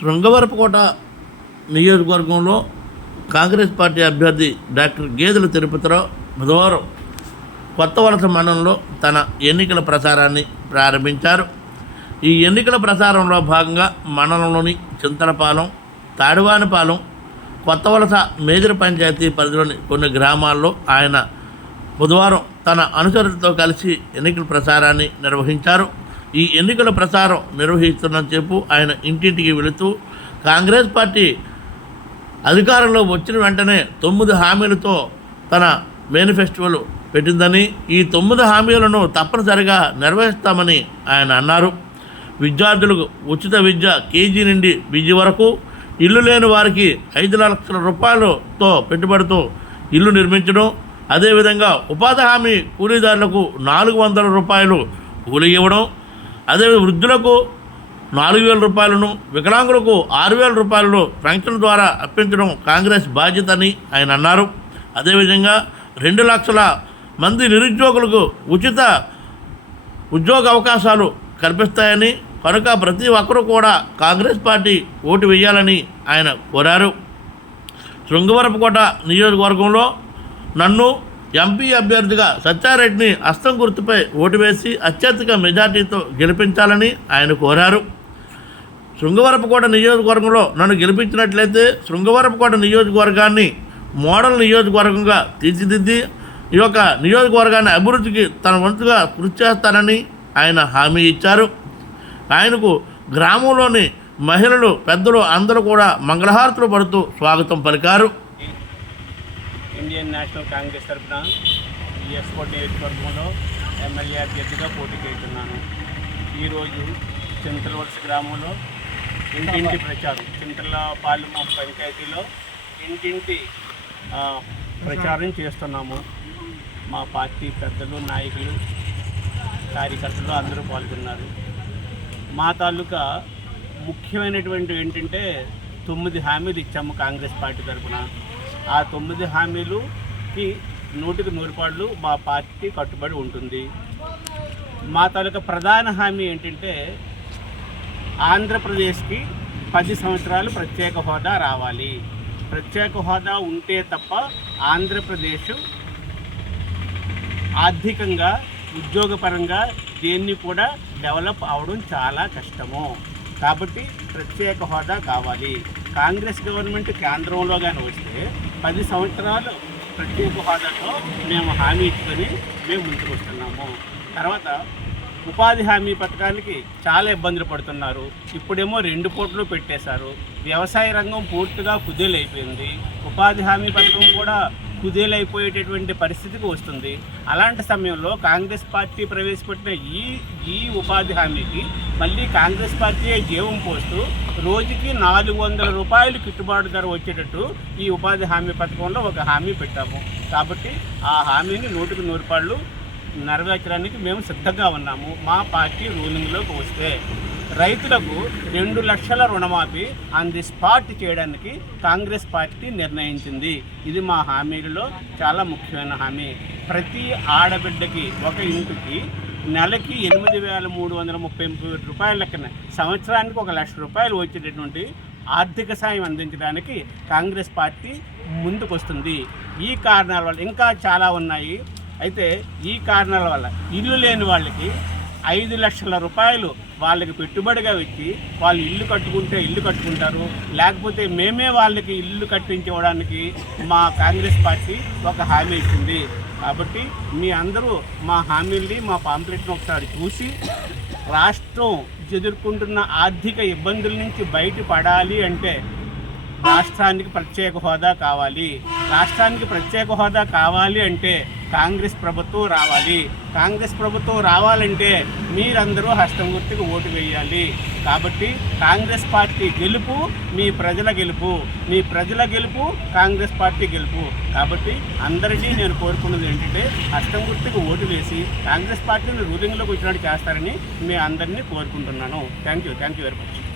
శృంగవరపుకోట నియోజకవర్గంలో కాంగ్రెస్ పార్టీ అభ్యర్థి డాక్టర్ గేదెల తిరుపతిరావు బుధవారం కొత్త వలస మండలంలో తన ఎన్నికల ప్రచారాన్ని ప్రారంభించారు. ఈ ఎన్నికల ప్రచారంలో భాగంగా మండలంలోని చింతలపాలెం తాడివానిపాలెం కొత్త వలస మేజర్ పంచాయతీ పరిధిలోని కొన్ని గ్రామాల్లో ఆయన బుధవారం తన అనుచరులతో కలిసి ఎన్నికల ప్రచారాన్ని నిర్వహించారు. ఈ ఎన్నికల ప్రచారం నిర్వహిస్తున్న చెప్పు ఆయన ఇంటింటికి వెళుతూ కాంగ్రెస్ పార్టీ అధికారంలో వచ్చిన వెంటనే తొమ్మిది హామీలతో తన మేనిఫెస్టోలు పెట్టిందని ఈ తొమ్మిది హామీలను తప్పనిసరిగా నిర్వహిస్తామని ఆయన అన్నారు. విద్యార్థులకు ఉచిత విద్య కేజీ నుండి పీజీ వరకు ఇల్లు లేని వారికి ఐదు లక్షల రూపాయలతో పెట్టుబడితో ఇల్లు నిర్మించడం అదేవిధంగా ఉపాధి హామీ కూలీదారులకు నాలుగు వందల రూపాయలు కూలి ఇవ్వడం అదే వృద్ధులకు నాలుగు వేల రూపాయలను వికలాంగులకు ఆరు వేల రూపాయలను పెన్షన్ ద్వారా అప్పించడం కాంగ్రెస్ బాధ్యత అని ఆయన అన్నారు. అదేవిధంగా రెండు లక్షల మంది నిరుద్యోగులకు ఉచిత ఉద్యోగ అవకాశాలు కల్పిస్తాయని కనుక ప్రతి ఒక్కరూ కూడా కాంగ్రెస్ పార్టీ ఓటు వేయాలని ఆయన కోరారు. శృంగవరపుకోట నియోజకవర్గంలో నన్ను ఎంపీ అభ్యర్థిగా సత్యారెడ్డిని అస్తం గుర్తుపై ఓటు వేసి అత్యధిక మెజార్టీతో గెలిపించాలని ఆయన కోరారు. శృంగవరపుకోట నియోజకవర్గంలో నన్ను గెలిపించినట్లయితే శృంగవరపుకోట నియోజకవర్గాన్ని మోడల్ నియోజకవర్గంగా తీర్చిదిద్ది ఈ యొక్క నియోజకవర్గాన్ని అభివృద్ధికి తన వంతుగా కృషి చేస్తానని ఆయన హామీ ఇచ్చారు. ఆయనకు గ్రామంలోని మహిళలు పెద్దలు అందరూ కూడా మంగళహారతులు పడుతూ స్వాగతం పలికారు. ఇండియన్ నేషనల్ కాంగ్రెస్ తరఫున ఈ నియోజకవర్గంలో ఎమ్మెల్యే అభ్యర్థిగా పోటీ చేస్తున్నాను. ఈరోజు చింతలవలస గ్రామంలో ఇంటింటి ప్రచారం చింతల పాలెం పంచాయతీలో ఇంటింటి ప్రచారం చేస్తున్నాము. మా పార్టీ పెద్దలు నాయకులు కార్యకర్తలు అందరూ పాల్గొన్నారు. మా తాలూకా ముఖ్యమైనటువంటి ఏంటంటే తొమ్మిది హామీలు ఇచ్చాము కాంగ్రెస్ పార్టీ తరఫున ఆ తొమ్మిది హామీలుకి నూటికి నూరు మా పార్టీ కట్టుబడి ఉంటుంది. మా తాలూకా ప్రధాన హామీ ఏంటంటే ఆంధ్రప్రదేశ్కి పది సంవత్సరాలు ప్రత్యేక హోదా రావాలి. ప్రత్యేక హోదా ఉంటే తప్ప ఆంధ్రప్రదేశ్ ఆర్థికంగా ఉద్యోగపరంగా దేన్ని కూడా డెవలప్ అవడం చాలా కష్టము. కాబట్టి ప్రత్యేక హోదా కావాలి. కాంగ్రెస్ గవర్నమెంట్ కేంద్రంలో కానీ వస్తే పది సంవత్సరాలు ప్రత్యేక హోదాతో మేము హామీ ఇచ్చుకొని మేము ముందుకు వస్తున్నాము. తర్వాత ఉపాధి హామీ పథకానికి చాలా ఇబ్బందులు పడుతున్నారు. ఇప్పుడేమో రెండు కోట్లు పెట్టేశారు. వ్యవసాయ రంగం పూర్తిగా కుదేలైపోయింది. ఉపాధి హామీ పథకం కూడా కుదేలైపోయేటటువంటి పరిస్థితికి వస్తుంది. అలాంటి సమయంలో కాంగ్రెస్ పార్టీ ప్రవేశపెట్టిన ఈ ఈ ఉపాధి హామీకి మళ్ళీ కాంగ్రెస్ పార్టీ జీవం పోస్తూ రోజుకి నాలుగు వందల రూపాయలు గిట్టుబాటు ధర వచ్చేటట్టు ఈ ఉపాధి హామీ పథకంలో ఒక హామీ పెట్టాము. కాబట్టి ఆ హామీని నూటికి నూరు రూపాయలు నెరవేర్చడానికి మేము సిద్ధంగా ఉన్నాము. మా పార్టీ రూలింగ్లోకి వస్తే రైతులకు రెండు లక్షల రుణమాఫీ ఆన్ ది స్పాట్ చేయడానికి కాంగ్రెస్ పార్టీ నిర్ణయించింది. ఇది మా హామీలలో చాలా ముఖ్యమైన హామీ. ప్రతి ఆడబిడ్డకి ఒక ఇంటికి నెలకి ఎనిమిది వేల మూడు వందల ముప్పై ఎనిమిది రూపాయల లెక్కన సంవత్సరానికి ఒక లక్ష రూపాయలు వచ్చేటటువంటి ఆర్థిక సాయం అందించడానికి కాంగ్రెస్ పార్టీ ముందుకొస్తుంది. ఈ కారణాల వల్ల ఇంకా చాలా ఉన్నాయి. అయితే ఈ కారణాల వల్ల ఇల్లు లేని వాళ్ళకి ఐదు లక్షల రూపాయలు వాళ్ళకి పెట్టుబడిగా పెట్టి వాళ్ళు ఇల్లు కట్టుకుంటే ఇల్లు కట్టుకుంటారు. లేకపోతే మేమే వాళ్ళకి ఇల్లు కట్టించుకోవడానికి మా కాంగ్రెస్ పార్టీ ఒక హామీ ఇచ్చింది. కాబట్టి మీ అందరూ మా హామీల్ని మా పాంప్లెట్ని ఒకసారి చూసి రాష్ట్రం ఎదుర్కొంటున్న ఆర్థిక ఇబ్బందుల నుంచి బయటపడాలి అంటే రాష్ట్రానికి ప్రత్యేక హోదా కావాలి. రాష్ట్రానికి ప్రత్యేక హోదా కావాలి అంటే కాంగ్రెస్ ప్రభుత్వం రావాలి. కాంగ్రెస్ ప్రభుత్వం రావాలంటే మీరందరూ హస్తం గుర్తుకు ఓటు వేయాలి. కాబట్టి కాంగ్రెస్ పార్టీ గెలుపు మీ ప్రజల గెలుపు. మీ ప్రజల గెలుపు కాంగ్రెస్ పార్టీ గెలుపు. కాబట్టి అందరినీ నేను కోరుకున్నది ఏంటంటే హస్తం గుర్తుకు ఓటు వేసి కాంగ్రెస్ పార్టీని రూలింగ్లోకి వచ్చినట్టు చేస్తారని మీ అందరినీ కోరుకుంటున్నాను. Thank you. Thank you very much.